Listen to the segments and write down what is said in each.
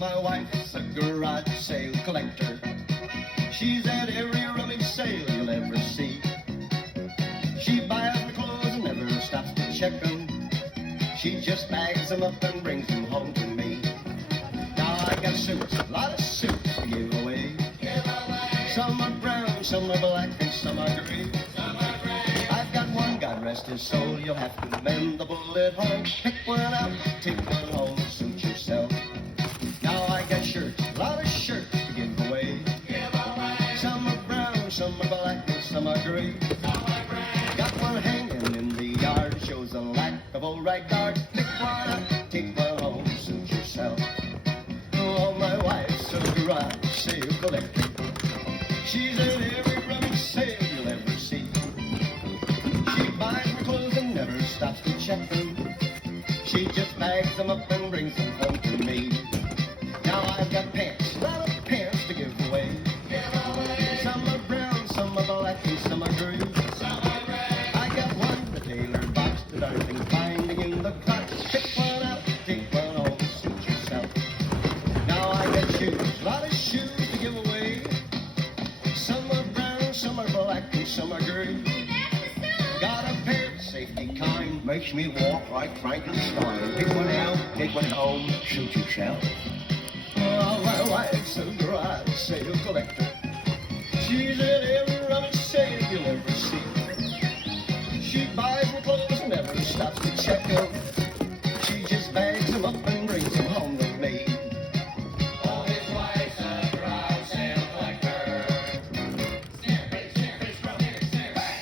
my wife's a garage sale collector. She's at every rummage sale you'll ever see. She buys the clothes and never stops to check them. She just bags them up and brings them home to me. Now I got suits, a lot of suits to give away. Some are brown, some are black, and some are gray. I've got one, God rest his soul, you'll have to mend the bullet hole. Pick one out, take one home, suit yourself. Now I got shirts, a lot of shirts to give away. Some are brown, some are black, and some are gray. Got one hanging in the yard, shows a lack of old right guard. Pick one up, take one home, suit yourself. Oh, my wife's a garage sale collector. She's at every rummage sale you'll ever see. She buys my clothes and never stops to check them. She just bags them up and brings them home to me. Now I've got pants, a lot of pants to give away. Some are brown, some are black, and some are gray. I got one, the tailor box that I've been finding in the crotch. Pick one out, take one home, suit yourself. Now I got shoes, a lot of shoes to give away. Some are brown, some are black, and some are gray. Got a pair of safety kind, makes me walk like Frankenstein. Pick one out, take one home, suit yourself. Oh, my wife's a garage sale collector. She's at every rummage sale you'll ever see. She buys my clothes and never stops to check them. She just bags them up and brings them home to me. Oh, his wife's a garage sale collector. Snare, from here, snare back.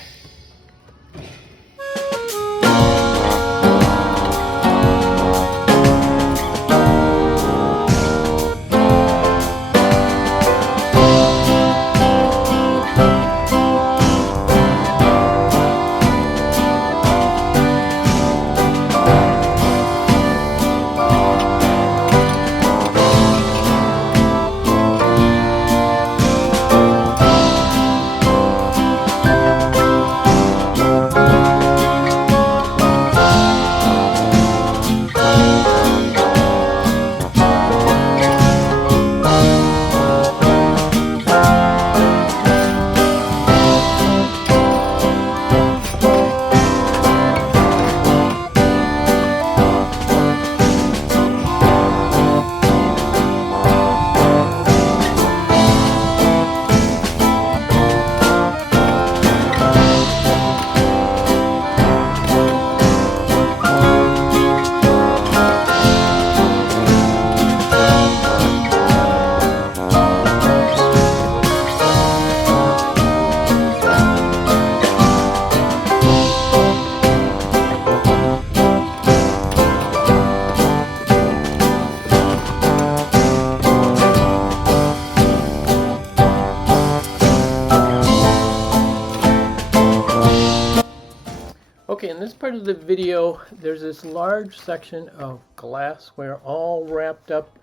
Okay, in this part of the video, there's this large section of glassware all wrapped up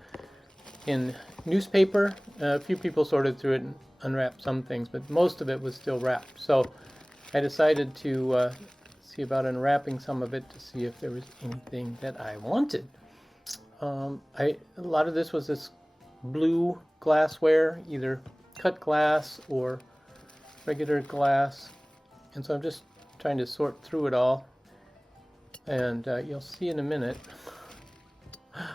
in newspaper. A few people sorted through it and unwrapped some things, but most of it was still wrapped. So I decided to see about unwrapping some of it to see if there was anything that I wanted. A lot of this was this blue glassware, either cut glass or regular glass, and so I'm just trying to sort through it all, and you'll see in a minute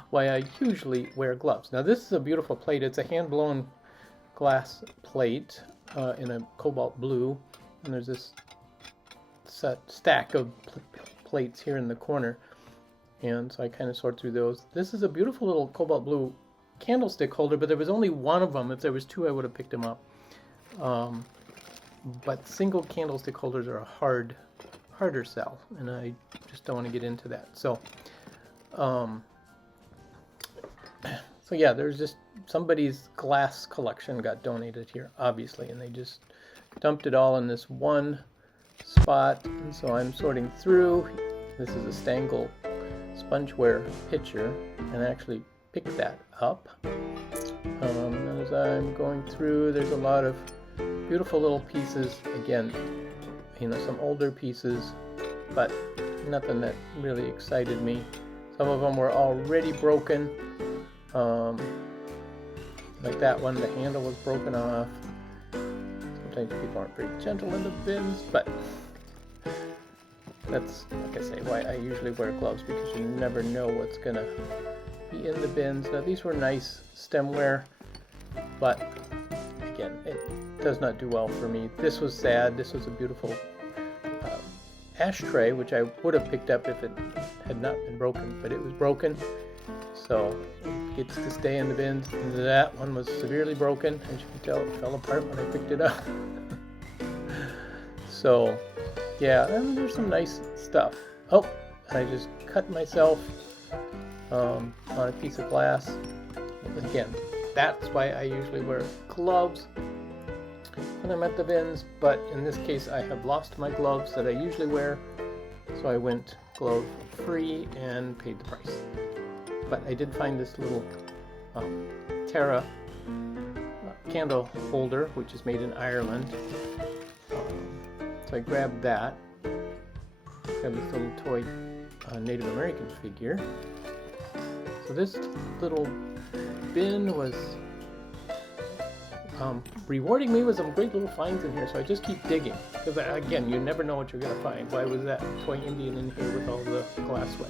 why I usually wear gloves. Now this is a beautiful plate. It's a hand-blown glass plate in a cobalt blue, and there's this stack of plates here in the corner, and so I kind of sort through those. This is a beautiful little cobalt blue candlestick holder, but there was only one of them. If there was two, I would have picked them up. But single candlestick holders are a harder sell, and I just don't want to get into that. So, so yeah, there's just somebody's glass collection got donated here, obviously, and they just dumped it all in this one spot. And so I'm sorting through. This is a Stangl spongeware pitcher, and I actually picked that up. As I'm going through, there's a lot of beautiful little pieces. Again, you know, some older pieces, but nothing that really excited me. Some of them were already broken. Like that one, the handle was broken off. Sometimes people aren't very gentle in the bins, but that's, like I say, why I usually wear gloves, because you never know what's gonna be in the bins. Now these were nice stemware, but again, it does not do well for me. This was sad. This was a beautiful ashtray, which I would have picked up if it had not been broken, but it was broken, so it gets to stay in the bins. That one was severely broken. As you can tell, it fell apart when I picked it up. So yeah, and there's some nice stuff. Oh, and I just cut myself on a piece of glass. Again, that's why I usually wear gloves when I'm at the bins, but in this case I have lost my gloves that I usually wear, so I went glove free and paid the price. But I did find this little Terra candle holder, which is made in Ireland, so I grabbed that. Grabbed this little toy Native American figure. So this little bin was rewarding me with some great little finds in here, so I just keep digging, because again, you never know what you're going to find. Why was that toy Indian in here with all the glassware?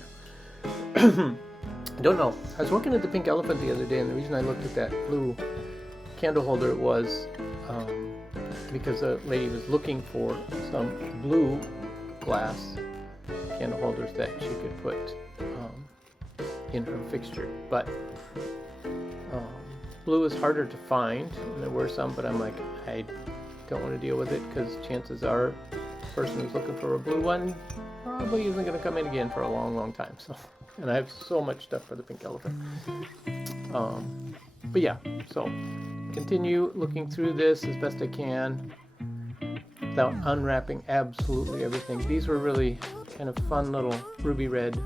I don't know. I was working at the Pink Elephant the other day, and the reason I looked at that blue candle holder was because a lady was looking for some blue glass candle holders that she could put in her fixture, but blue is harder to find, and there were some, but I'm like, I don't want to deal with it, because chances are the person who's looking for a blue one probably isn't going to come in again for a long time. So, and I have so much stuff for the Pink Elephant. But yeah, so continue looking through this as best I can without unwrapping absolutely everything. These were really kind of fun little ruby red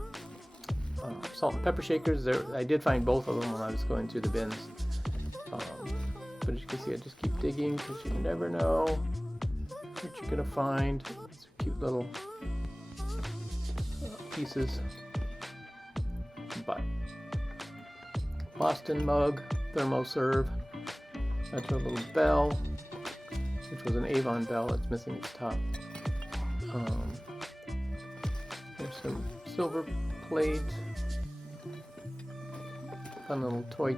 salt and pepper shakers. I did find both of them when I was going through the bins. But as you can see, I just keep digging, because you never know what you're going to find. These are cute little pieces. But Boston mug, thermoserve. That's our little bell, which was an Avon bell. It's missing its top. There's some silver plate. Fun little toy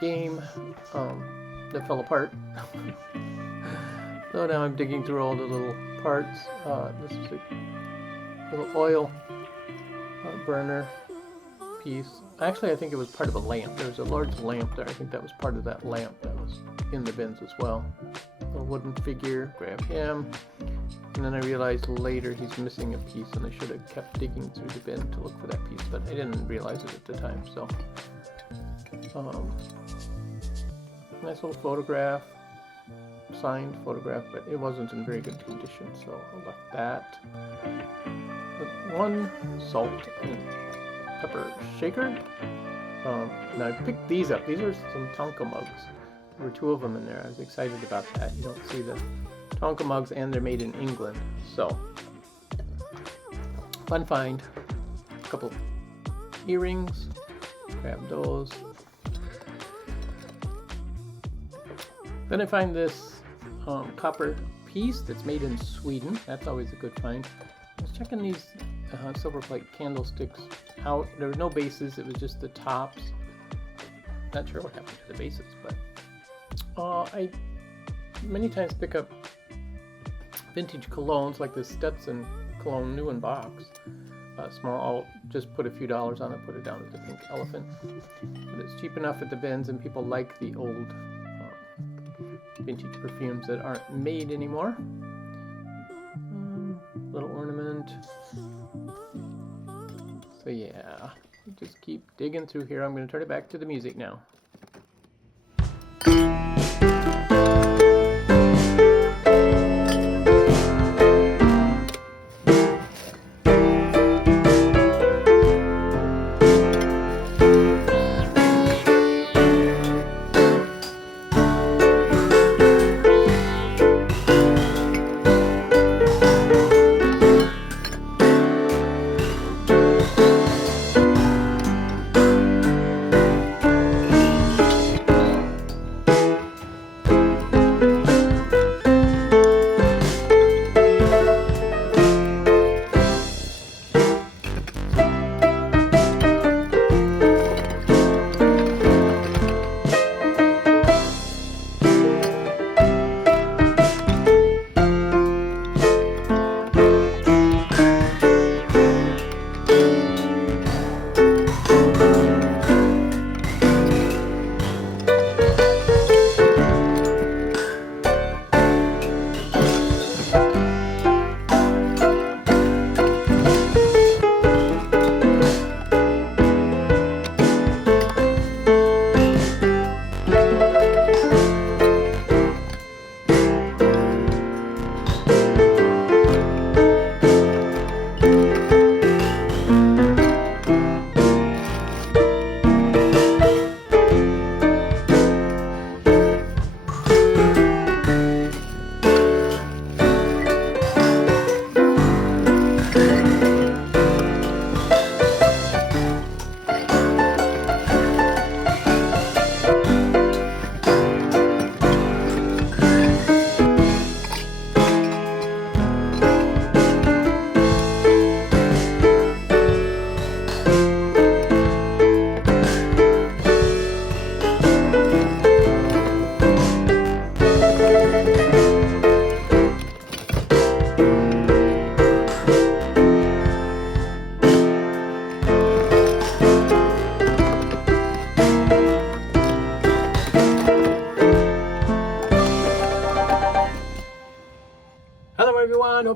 game that fell apart. So now I'm digging through all the little parts. This is a little oil burner piece. Actually, I think it was part of a lamp. There was a large lamp there. I think that was part of that lamp that was in the bins as well. A wooden figure, grab him. And then I realized later he's missing a piece, and I should have kept digging through the bin to look for that piece, but I didn't realize it at the time. So nice little photograph, signed photograph, but it wasn't in very good condition, so I left that. One salt and pepper shaker. Now I picked these up. These are some Tonka mugs. There were two of them in there. I was excited about that. You don't see the Tonka mugs, and they're made in England, so fun find. A couple earrings. Grab those. Then I find this copper piece that's made in Sweden. That's always a good find. I was checking these silver plate candlesticks out. There were no bases, it was just the tops. Not sure what happened to the bases, but I many times pick up vintage colognes like this Stetson cologne, new in box. Small, I'll just put a few dollars on it, put it down at the Pink Elephant. But it's cheap enough at the bins, and people like the old vintage perfumes that aren't made anymore. Little ornament. So yeah, just keep digging through here. I'm going to turn it back to the music now.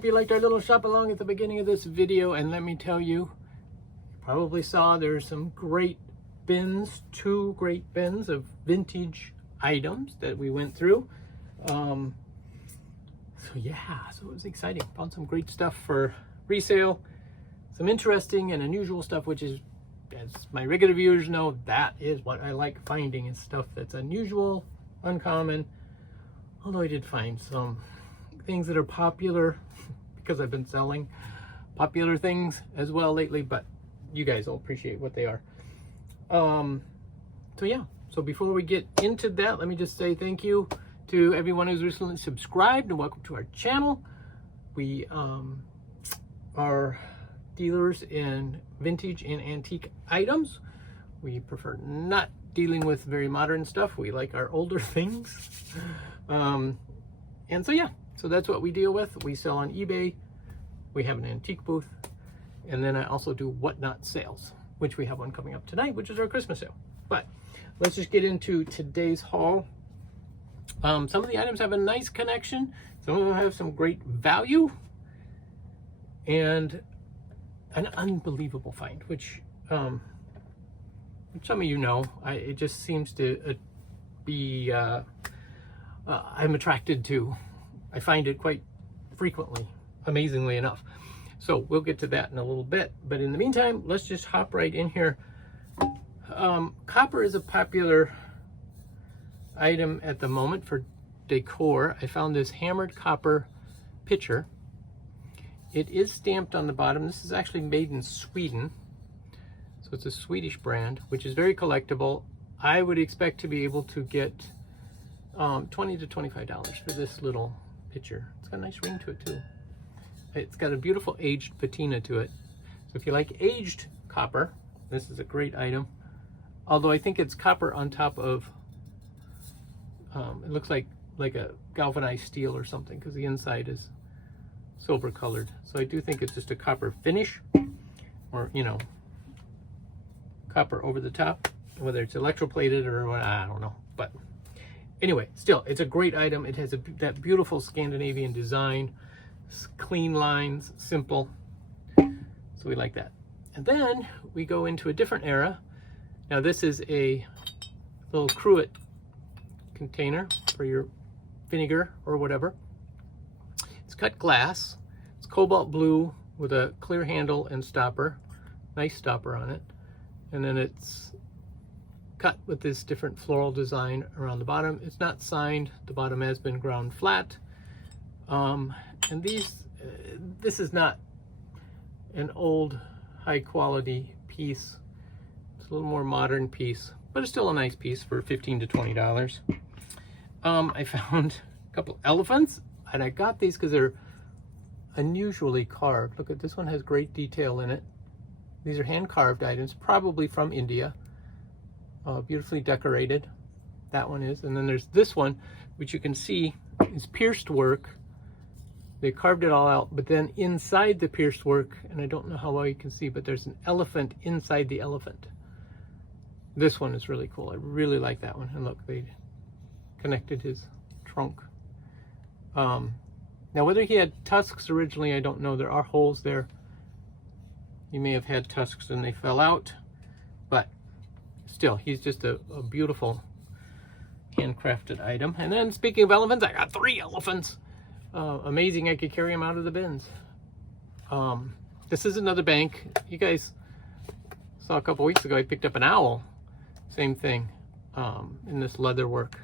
hope you liked our little shop along at the beginning of this video. And let me tell you, you probably saw there's some great bins, 2 great bins of vintage items that we went through. So yeah, so it was exciting. Found some great stuff for resale, some interesting and unusual stuff, which is, as my regular viewers know, that is what I like finding, is stuff that's unusual, uncommon. Although I did find some things that are popular because I've been selling popular things as well lately, but you guys will appreciate what they are. So yeah, so before we get into that, let me just say thank you to everyone who's recently subscribed and welcome to our channel. We are dealers in vintage and antique items. We prefer not dealing with very modern stuff. We like our older things. And so yeah, so that's what we deal with. We sell on eBay. We have an antique booth. And then I also do whatnot sales, which we have one coming up tonight, which is our Christmas sale. But let's just get into today's haul. Some of the items have a nice connection. Some of them have some great value. And an unbelievable find, which some of you know. It just seems to be, I'm attracted to. I find it quite frequently, amazingly enough. So we'll get to that in a little bit. But in the meantime, let's just hop right in here. Copper is a popular item at the moment for decor. I found this hammered copper pitcher. It is stamped on the bottom. This is actually made in Sweden. So it's a Swedish brand, which is very collectible. I would expect to be able to get $20 to $25 for this little pitcher. It's got a nice ring to it too. It's got a beautiful aged patina to it. So if you like aged copper, this is a great item. Although I think it's copper on top of, it looks like a galvanized steel or something, because the inside is silver colored. So I do think it's just a copper finish, or, you know, copper over the top, whether it's electroplated or what, I don't know. But anyway, still, it's a great item. It has that beautiful Scandinavian design, clean lines, simple. So we like that. And then we go into a different era. Now this is a little cruet container for your vinegar or whatever. It's cut glass. It's cobalt blue with a clear handle and stopper. Nice stopper on it. And then it's cut with this different floral design around the bottom. It's not signed. The bottom has been ground flat. And this is not an old high quality piece. It's a little more modern piece, but it's still a nice piece for $15 to $20. I found a couple elephants, and I got these because they're unusually carved. Look at this one, has great detail in it. These are hand carved items, probably from India. Beautifully decorated. That one is. And then there's this one, which you can see is pierced work. They carved it all out, but then inside the pierced work, and I don't know how well you can see, but there's an elephant inside the elephant. This one is really cool. I really like that one. And look, they connected his trunk. Now, whether he had tusks originally, I don't know. There are holes there. He may have had tusks and they fell out, but still, he's just a beautiful handcrafted item. And then, speaking of elephants, I got 3 elephants. Amazing, I could carry them out of the bins. This is another bank. You guys saw a couple weeks ago, I picked up an owl. Same thing, in this leather work.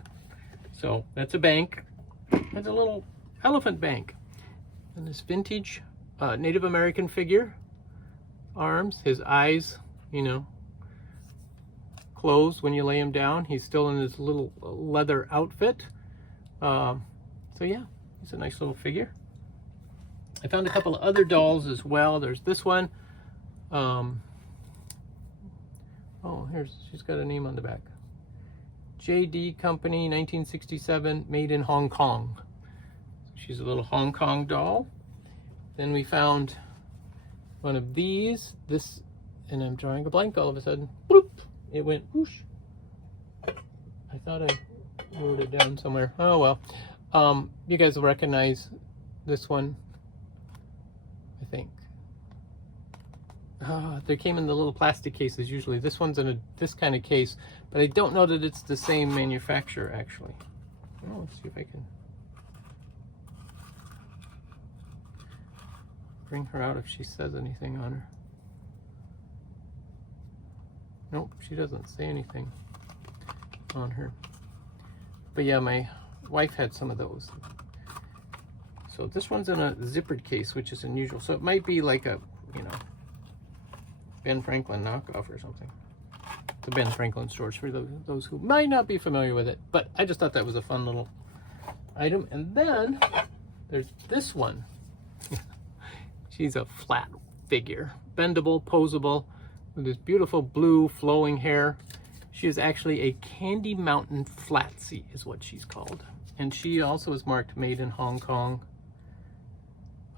So that's a bank. It's a little elephant bank. And this vintage Native American figure. Arms, his eyes, you know, closed when you lay him down. He's still in his little leather outfit. So yeah, it's a nice little figure. I found a couple of other dolls as well. There's this one. Oh, she's got a name on the back. JD Company, 1967, made in Hong Kong. She's a little Hong Kong doll. Then we found one of these. This, and I'm drawing a blank all of a sudden. Bloop! It went whoosh. I thought I wrote it down somewhere. Oh well. You guys will recognize this one. think. They came in the little plastic cases usually. This one's in this kind of case, but I don't know that it's the same manufacturer actually. Oh, let's see if I can bring her out if she says anything on her. Nope, she doesn't say anything on her. But yeah, my wife had some of those. So this one's in a zippered case, which is unusual. So it might be like a, you know, Ben Franklin knockoff or something. The Ben Franklin stores for those who might not be familiar with it. But I just thought that was a fun little item. And then there's this one. She's a flat figure, bendable, posable, with this beautiful blue flowing hair. She is actually a Candy Mountain Flatsy is what she's called. And she also is marked made in Hong Kong.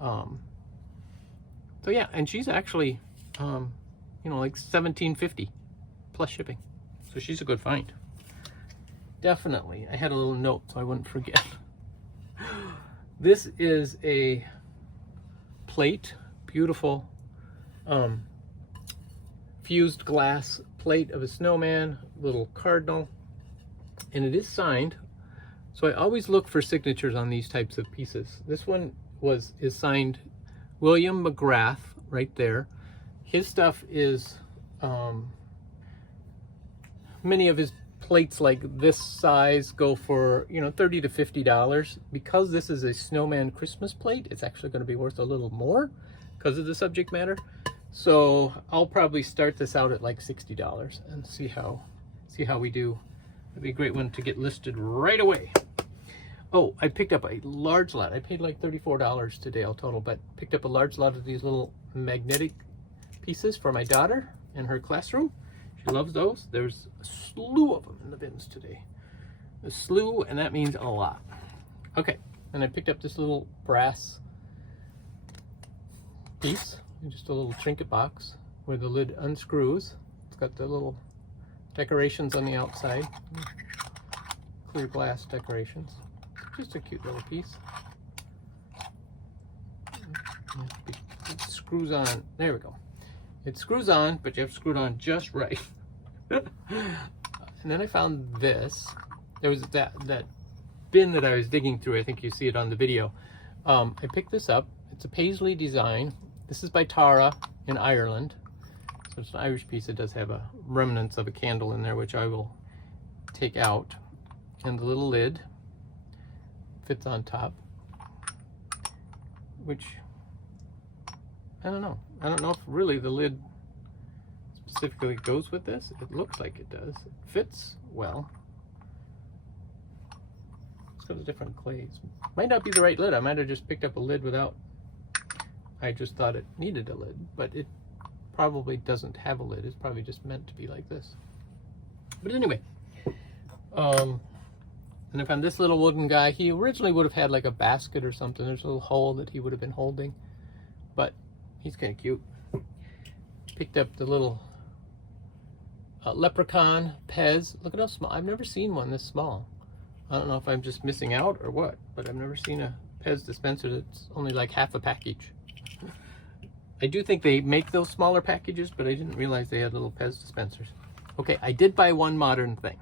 So yeah, and she's actually, you know, like $17.50 plus shipping. So she's a good find. Definitely. I had a little note so I wouldn't forget. This is a plate, beautiful fused glass plate of a snowman, little cardinal, and it is signed. So I always look for signatures on these types of pieces. This one is signed William McGrath right there. His stuff is many of his plates like this size go for, you know, $30 to $50. Because this is a snowman Christmas plate, it's actually going to be worth a little more because of the subject matter. So I'll probably start this out at like $60 and see how we do. It'd be a great one to get listed right away. Oh, I picked up a large lot. I paid like $34 today all total, but picked up a large lot of these little magnetic pieces for my daughter in her classroom. She loves those. There's a slew of them in the bins today. A slew, and that means a lot. Okay, and I picked up this little brass piece, just a little trinket box where the lid unscrews. It's got the little decorations on the outside, clear glass decorations. Just a cute little piece. It screws on. There we go. It screws on, but you have to screw it on just right. And then I found this. There was that bin that I was digging through. I think you see it on the video. I picked this up. It's a paisley design. This is by Tara in Ireland. So it's an Irish piece. It does have a remnants of a candle in there, which I will take out. And the little lid fits on top, which I don't know. I don't know if really the lid specifically goes with this. It looks like it does. It fits well. It's got a different glaze. Might not be the right lid. I might have just picked up a lid without. I just thought it needed a lid, but it probably doesn't have a lid. It's probably just meant to be like this. But anyway, and I found this little wooden guy. He originally would have had like a basket or something. There's a little hole that he would have been holding, but he's kind of cute. Picked up the little leprechaun Pez. Look at how small. I've never seen one this small. I don't know if I'm just missing out or what, but I've never seen a Pez dispenser that's only like half a package. I do think they make those smaller packages, but I didn't realize they had little Pez dispensers. Okay, I did buy one modern thing.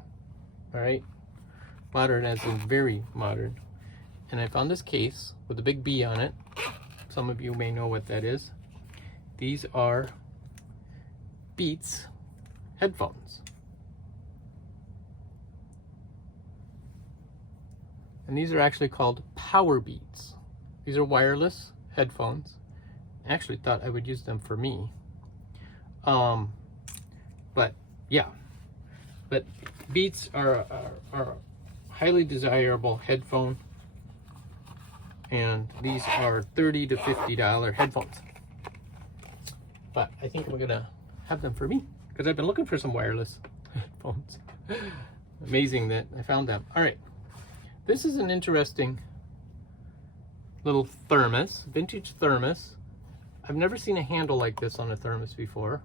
All right. Modern as in very modern. And I found this case with a big B on it. Some of you may know what that is. These are Beats headphones. And these are actually called Power Beats. These are wireless headphones. I actually thought I would use them for me. But yeah. But Beats are highly desirable headphone, and these are $30 to $50 headphones. But I think I'm gonna have them for me because I've been looking for some wireless headphones. Amazing that I found them. All right, this is an interesting little thermos, vintage thermos. I've never seen a handle like this on a thermos before,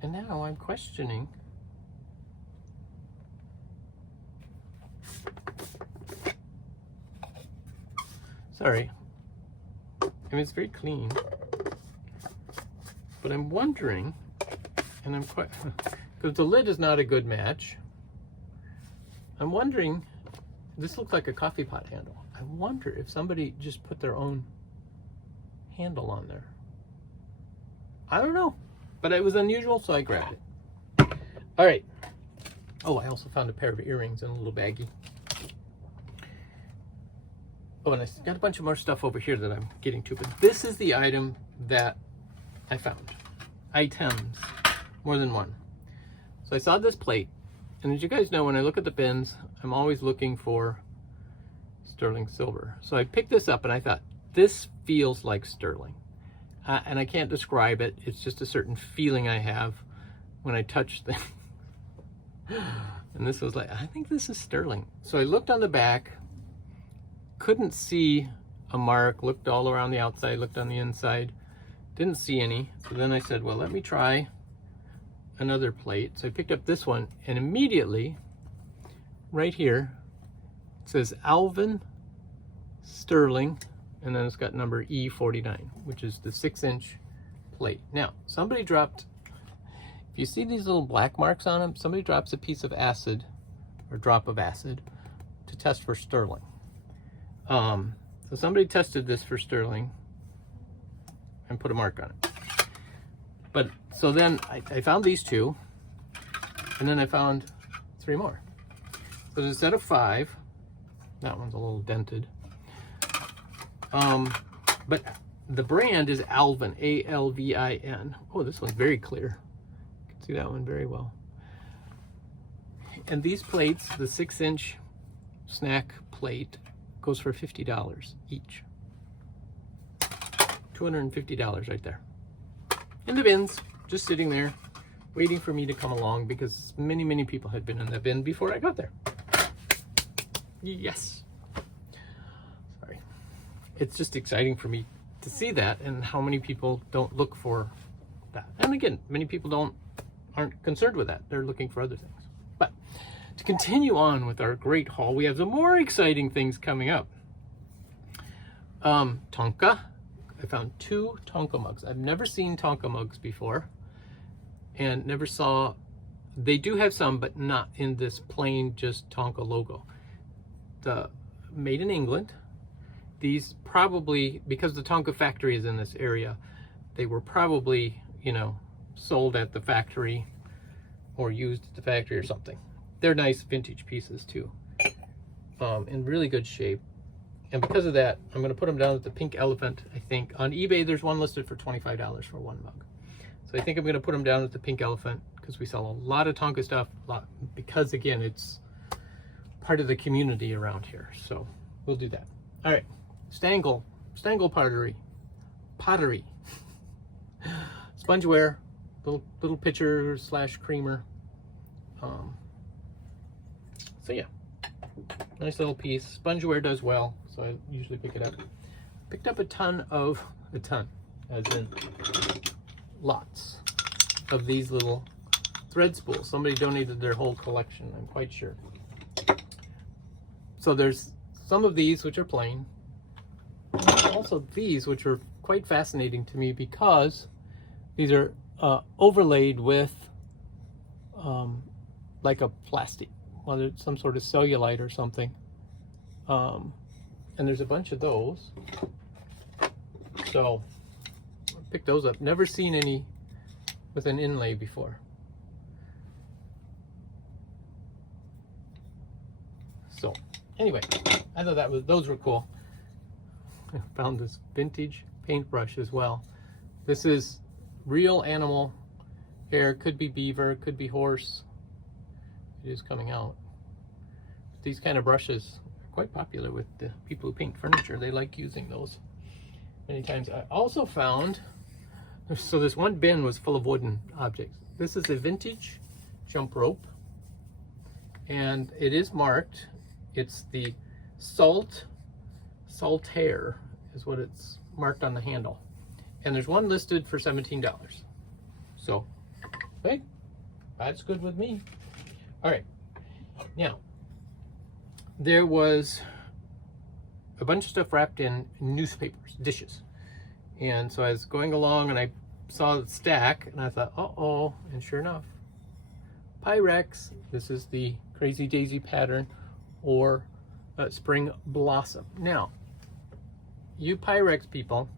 and now I'm questioning. Sorry, I mean, it's very clean. But I'm wondering, and I'm quite, because the lid is not a good match. I'm wondering, this looks like a coffee pot handle. I wonder if somebody just put their own handle on there. I don't know, but it was unusual, so I grabbed it. All right. Oh, I also found a pair of earrings in a little baggie. Oh, and I got a bunch of more stuff over here that I'm getting to, but this is the item that I found. Items, more than one. So I saw this plate, and as you guys know, when I look at the bins, I'm always looking for sterling silver. So I picked this up and I thought, this feels like sterling. And I can't describe it. It's just a certain feeling I have when I touch things. And this was like, I think this is sterling. So I looked on the back, couldn't see a mark, looked all around the outside, looked on the inside, didn't see any. So then I said, well, let me try another plate. So I picked up this one, and immediately, right here, it says Alvin Sterling, and then it's got number E49, which is the 6-inch plate. Now, somebody dropped, if you see these little black marks on them, somebody drops a piece of acid, or drop of acid, to test for sterling. So somebody tested this for sterling and put a mark on it. But so then I found these two, and then I found 3 more. So instead of 5, that one's a little dented. But the brand is Alvin, A-L-V-I-N. Oh, this one's very clear. You can see that one very well. And these plates, the 6-inch snack plate, goes for $50 each. $250 right there. In the bins, just sitting there, waiting for me to come along because many, many people had been in the bin before I got there. Yes. Sorry. It's just exciting for me to see that and how many people don't look for that. And again, many people aren't concerned with that. They're looking for other things. But to continue on with our great haul, we have some more exciting things coming up. Tonka. I found 2 Tonka mugs. I've never seen Tonka mugs before, and never saw, they do have some, but not in this plain just Tonka logo. The made in England. These probably, because the Tonka factory is in this area, they were probably, you know, sold at the factory or used at the factory or something. They're nice vintage pieces too, in really good shape. And because of that, I'm going to put them down at the Pink Elephant, I think. On eBay, there's one listed for $25 for 1 mug. So I think I'm going to put them down at the Pink Elephant because we sell a lot of Tonka stuff, because, again, it's part of the community around here. So we'll do that. All right. Stangl pottery. Spongeware, little pitcher / creamer. So, yeah. Nice little piece. Spongeware does well, so I usually pick it up. Picked up a ton, as in lots of these little thread spools. Somebody donated their whole collection, I'm quite sure. So there's some of these which are plain. Also these which are quite fascinating to me because these are overlaid with like a plastic, whether it's some sort of cellulite or something. And there's a bunch of those. So I picked those up. Never seen any with an inlay before. So anyway, I thought those were cool. I found this vintage paintbrush as well. This is real animal hair. Could be beaver, could be horse. It is coming out. These kind of brushes are quite popular with the people who paint furniture. They like using those many times. I also found, so this one bin was full of wooden objects. This is a vintage jump rope, and it is marked. It's the Saltaire is what it's marked on the handle. And there's one listed for $17. So, hey, that's good with me. All right, now, there was a bunch of stuff wrapped in newspapers, dishes. And so I was going along and I saw the stack and I thought, uh-oh, and sure enough, Pyrex. This is the Crazy Daisy pattern, or Spring Blossom. Now, you Pyrex people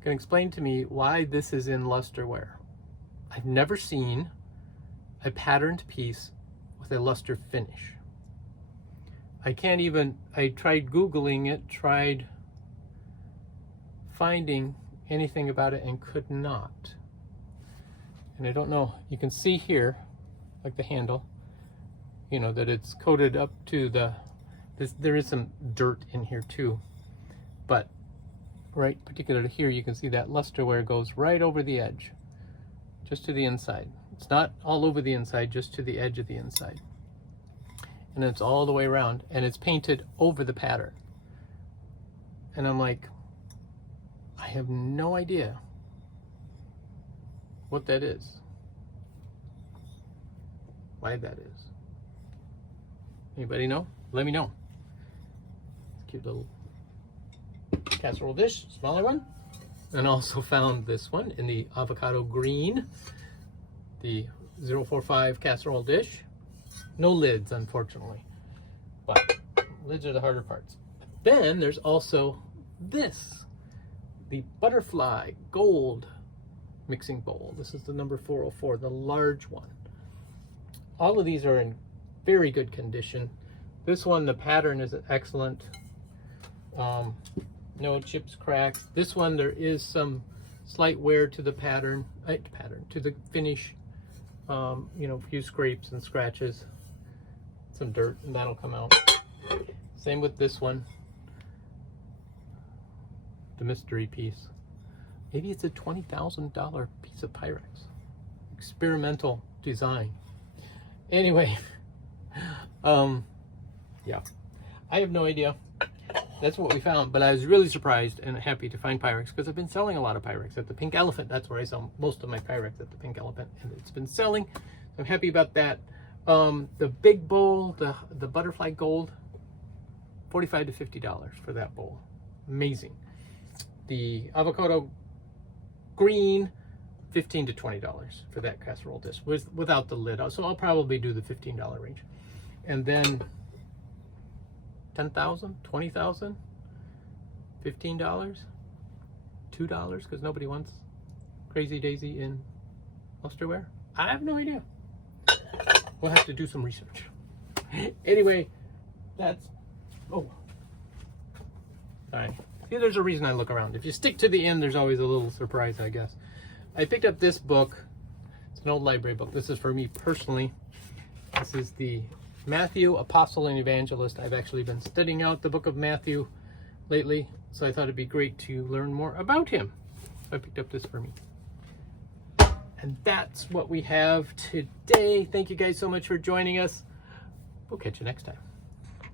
can explain to me why this is in lusterware. I've never seen a patterned piece with a luster finish. I tried Googling it, tried finding anything about it and could not. And I don't know, you can see here, like the handle, you know, that it's coated up to there is some dirt in here too. But right particularly here, you can see that lusterware goes right over the edge, just to the inside. It's not all over the inside, just to the edge of the inside. And it's all the way around, and it's painted over the pattern. And I'm like, I have no idea what that is, why that is. Anybody know? Let me know. Cute little casserole dish, smaller one. And also found this one in the avocado green, the 045 casserole dish. No lids, unfortunately, but lids are the harder parts. Then there's also this, the butterfly gold mixing bowl. This is the number 404, the large one. All of these are in very good condition. This one, the pattern is excellent. No chips, cracks. This one, there is some slight wear to the pattern, to the finish. You know, a few scrapes and scratches, some dirt, and that'll come out. Same with this one, the mystery piece. Maybe it's a $20,000 piece of Pyrex. Experimental design. Anyway, yeah, I have no idea. That's what we found, but I was really surprised and happy to find Pyrex, because I've been selling a lot of Pyrex at the Pink Elephant. That's where I sell most of my Pyrex, at the Pink Elephant, and it's been selling. I'm happy about that. The big bowl, the butterfly gold, $45 to $50 for that bowl. Amazing. The avocado green, $15 to $20 for that casserole dish without the lid. So I'll probably do the $15 range. And then $10,000, $20,000, $15, $2 because nobody wants Crazy Daisy in lusterware. I have no idea. We'll have to do some research. Anyway, that's, oh, sorry. See, there's a reason I look around. If you stick to the end, there's always a little surprise, I guess. I picked up this book. It's an old library book. This is for me personally. This is the Matthew, Apostle and Evangelist. I've actually been studying out the book of Matthew lately, so I thought it'd be great to learn more about him. So I picked up this for me. And that's what we have today. Thank you guys so much for joining us. We'll catch you next time.